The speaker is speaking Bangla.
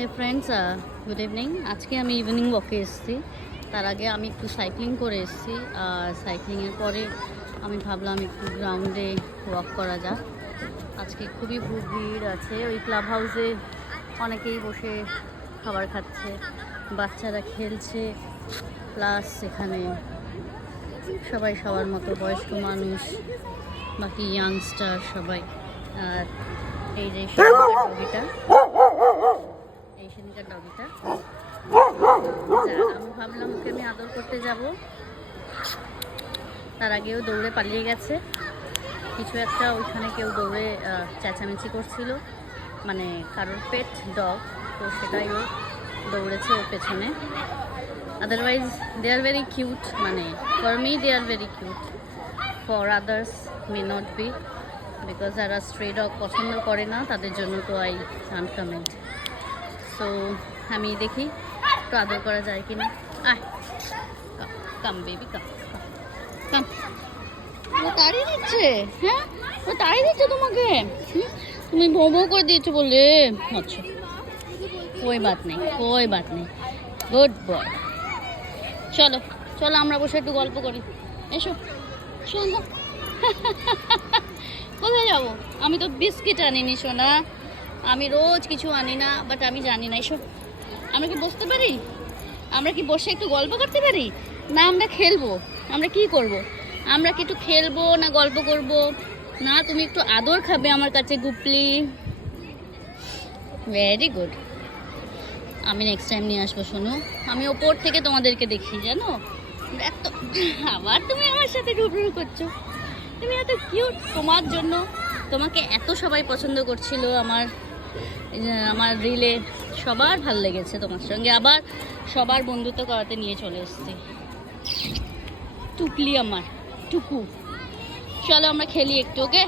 হে ফ্রেন্ডস, গুড ইভিনিং। আজকে আমি ইভিনিং ওয়াকে এসেছি। তার আগে আমি একটু সাইক্লিং করে এসেছি। আর সাইক্লিংয়ের পরে আমি ভাবলাম একটু গ্রাউন্ডে ওয়াক করা যাক। আজকে খুবই ভিড় আছে। ওই ক্লাব হাউসে অনেকেই বসে খাবার খাচ্ছে, বাচ্চারা খেলছে, প্লাস এখানে সবাই সবার মতো বয়স্ক মানুষ, বাকি ইয়াংস্টার সবাই। আর এই যে ডগিটা, এই সেদিনকার ডগিটা, আমি ভাবলাম ওকে আমি আদর করতে যাব। তার আগেও দৌড়ে পালিয়ে গেছে। কিছু একটা ওইখানে কেউ দৌড়ে চেঁচামেচি করছিল, মানে কারোর পেট ডগ, তো সেটাই ও দৌড়েছে ওর পেছনে। Otherwise they are very cute, মানে for me they are very cute, for others may not be, because যারা স্ট্রে ডগ পছন্দ করে না তাদের জন্য তো আই কান্ট কমেন্ট। সো আমি দেখি একটু আদর করা যায় কিনা। আয়, কাম বেবি, কাম কাম। ও তাড়িয়ে দিচ্ছে, হ্যাঁ ও তাড়িয়ে দিচ্ছে তোমাকে। তুমি ভৌ ভৌ করে দিয়েছো বলে। আচ্ছা, কোই বাত নেই, কোই বাত নেই, গুড বয়। চলো চলো আমরা বসে একটু গল্প করি, এসো চলো। কোথায় যাবো? আমি তো বিস্কিট আনিনি সোনা, আমি রোজ কিছু আনি না, বাট আমি জানি না। এসো, আমরা কি বসতে পারি? আমরা কি বসে একটু গল্প করতে পারি? না আমরা খেলবো? আমরা কি করব? আমরা কি একটু খেলবো না গল্প করব? না তুমি একটু আদর খাবে আমার কাছে গুপলি। ভেরি গুড, আমি নেক্সট টাইম নিয়ে আসবো। শোনো, আমি ওপর থেকে তোমাদেরকে দেখি, জানো এত। আবার তুমি আমার সাথে ডুবডুব করছো। তুমি এত কিউট, তোমার জন্য তোমাকে এত সবাই পছন্দ করছিল। আমার রিলে সবার ভাল লেগেছে তোমার সঙ্গে, আবার সবার বন্ধুত্ব করাতে নিয়ে চলে এসেছি। টুকলি আমার টুকু, চলো আমরা খেলি একটু, ওকে?